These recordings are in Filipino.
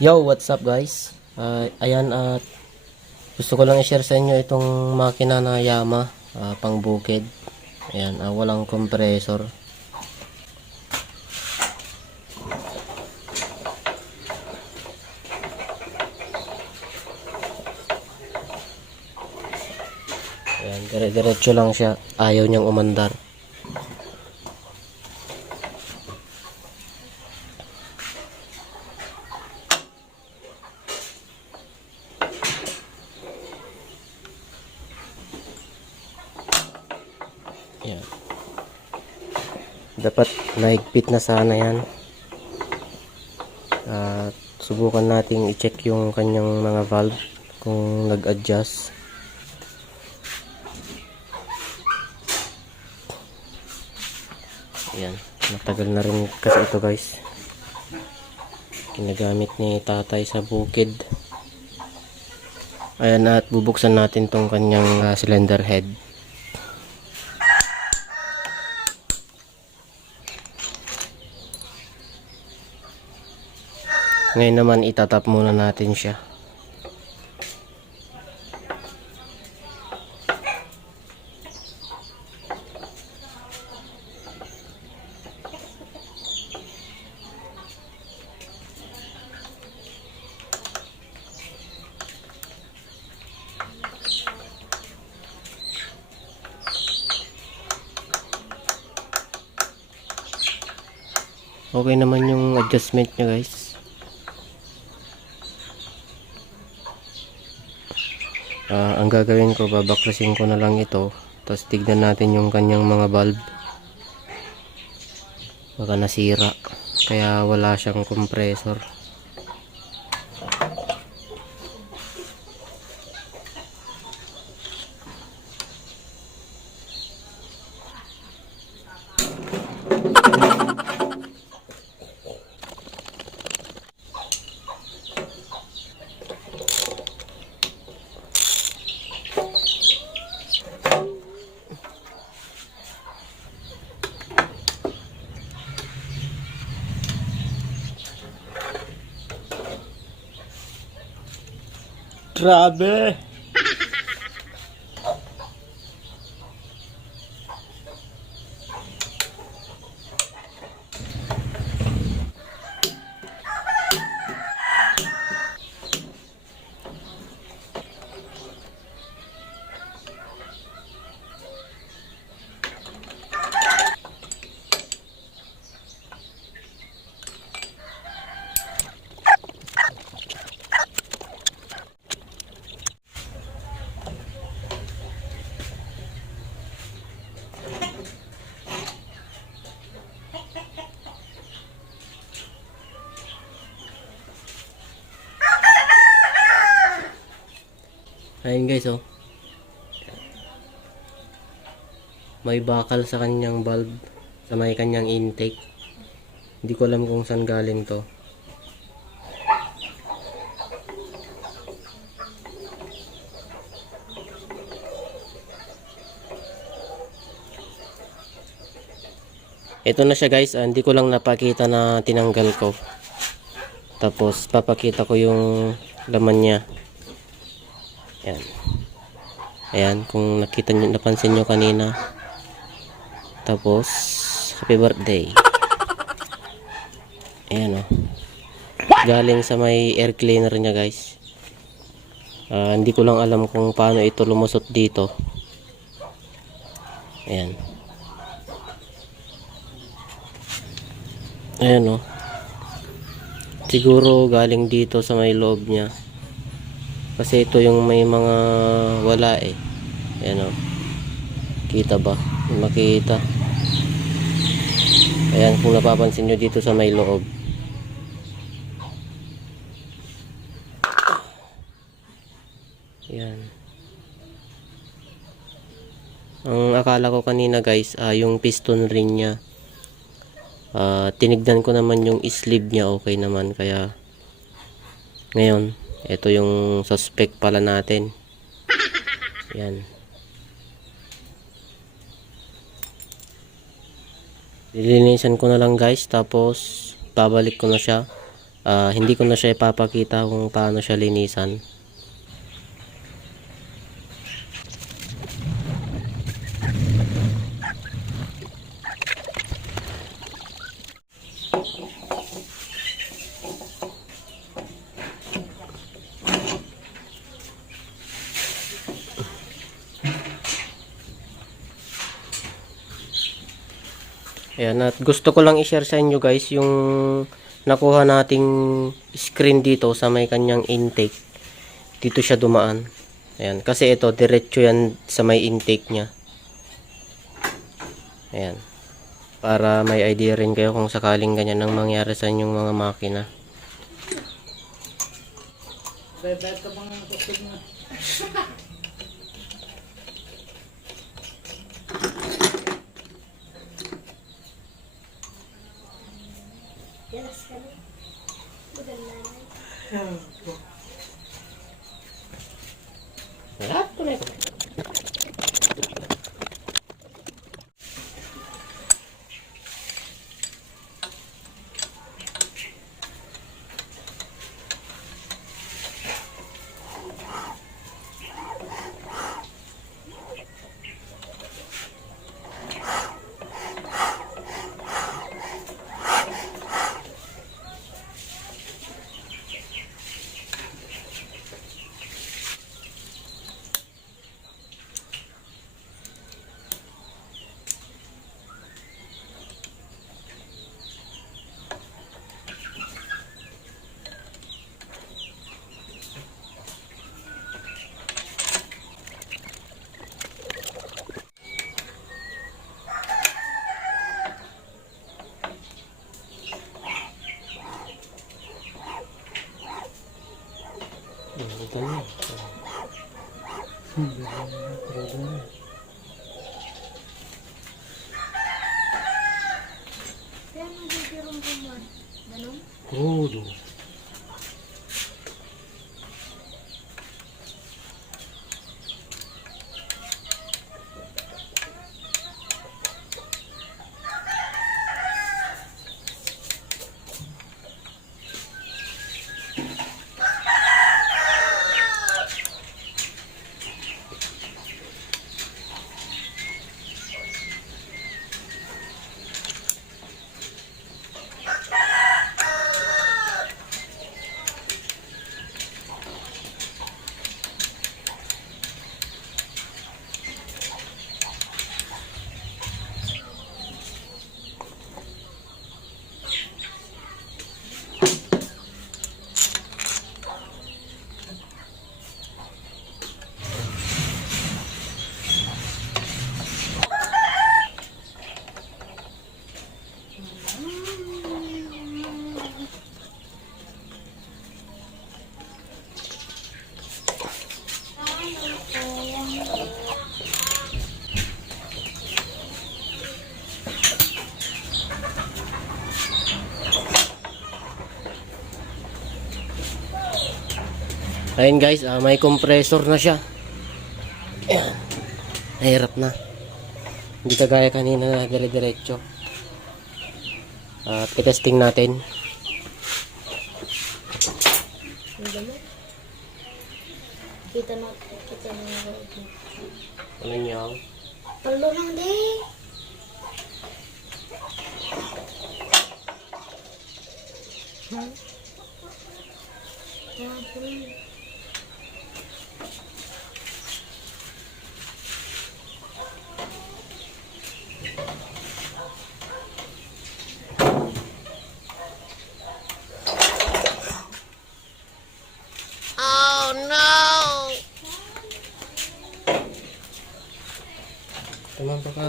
Yo, what's up guys? Ayan at gusto ko lang i-share sa inyo itong makina na Yamaha pang bukid. Ayan, walang compressor. Ayan, dire-diretso lang siya. Ayaw niyang umandar. Ayan. Dapat naigpit na sana yan. At subukan nating i-check yung kanyang mga valve kung nag-adjust. Ayan, matagal na rin kasi ito guys. Ginagamit ni tatay sa bukid. Ayan, at bubuksan natin tong kanyang cylinder head. Ngayon naman itatap muna natin siya. Okay naman yung adjustment niya guys. Ang gagawin ko, babaklasin ko na lang ito. Tapos tignan natin yung kanyang mga valve. Baka nasira. Kaya wala siyang compressor. Grabe! Ayun guys, oh. May bakal sa kanyang valve, sa may kanyang intake. Hindi ko alam kung saan galing to. Ito na siya guys, hindi ko lang napakita na tinanggal ko. Tapos papakita ko yung laman niya. Ayan. Ayan, kung nakita niyo, napansin niyo kanina. Tapos happy birthday. Ayan, oh. Galing sa may air cleaner niya guys. Hindi ko lang alam kung paano ito lumusot dito. Ayan. Ayan, oh. Siguro galing dito sa may loob niya. Kasi ito yung may mga wala eh. Ayan, oh. Kita ba? Makita. Ayan, kung napapansin nyo dito sa may loob. Ayan. Ang akala ko kanina guys, yung piston ring niya. Tinignan ko naman yung sleeve niya, okay naman. Kaya ngayon, ito yung suspect pala natin. Ayan. Lilinisan ko na lang guys, tapos babalik ko na siya Hindi ko na siya ipapakita kung paano siya linisan. Ayan, at gusto ko lang i-share sa inyo guys yung nakuha nating screen dito sa may kanyang intake. Dito siya dumaan. Ayan, kasi ito diretso yan sa may intake niya. Ayan. Para may idea rin kayo kung sakaling ganyan ang mangyari sa inyong mga makina. Bebet ka bang kusog mo? Ito na. Kaya nagigirong guman. Ganun? Todo. Ayun guys, may compressor na siya. Ayan. Nahirap na. Hindi kagaya kanina na dire-diretso. At testing natin. Ang gamit. Kita na yung loob mo. Ano niya? Talo lang din. Oh no! Tumampa ka.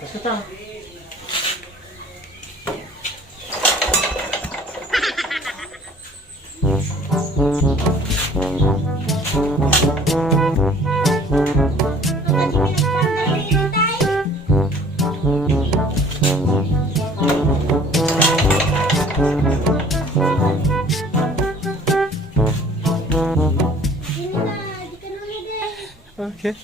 Basta ta. Hindi na, di ka na ulit eh. Okay.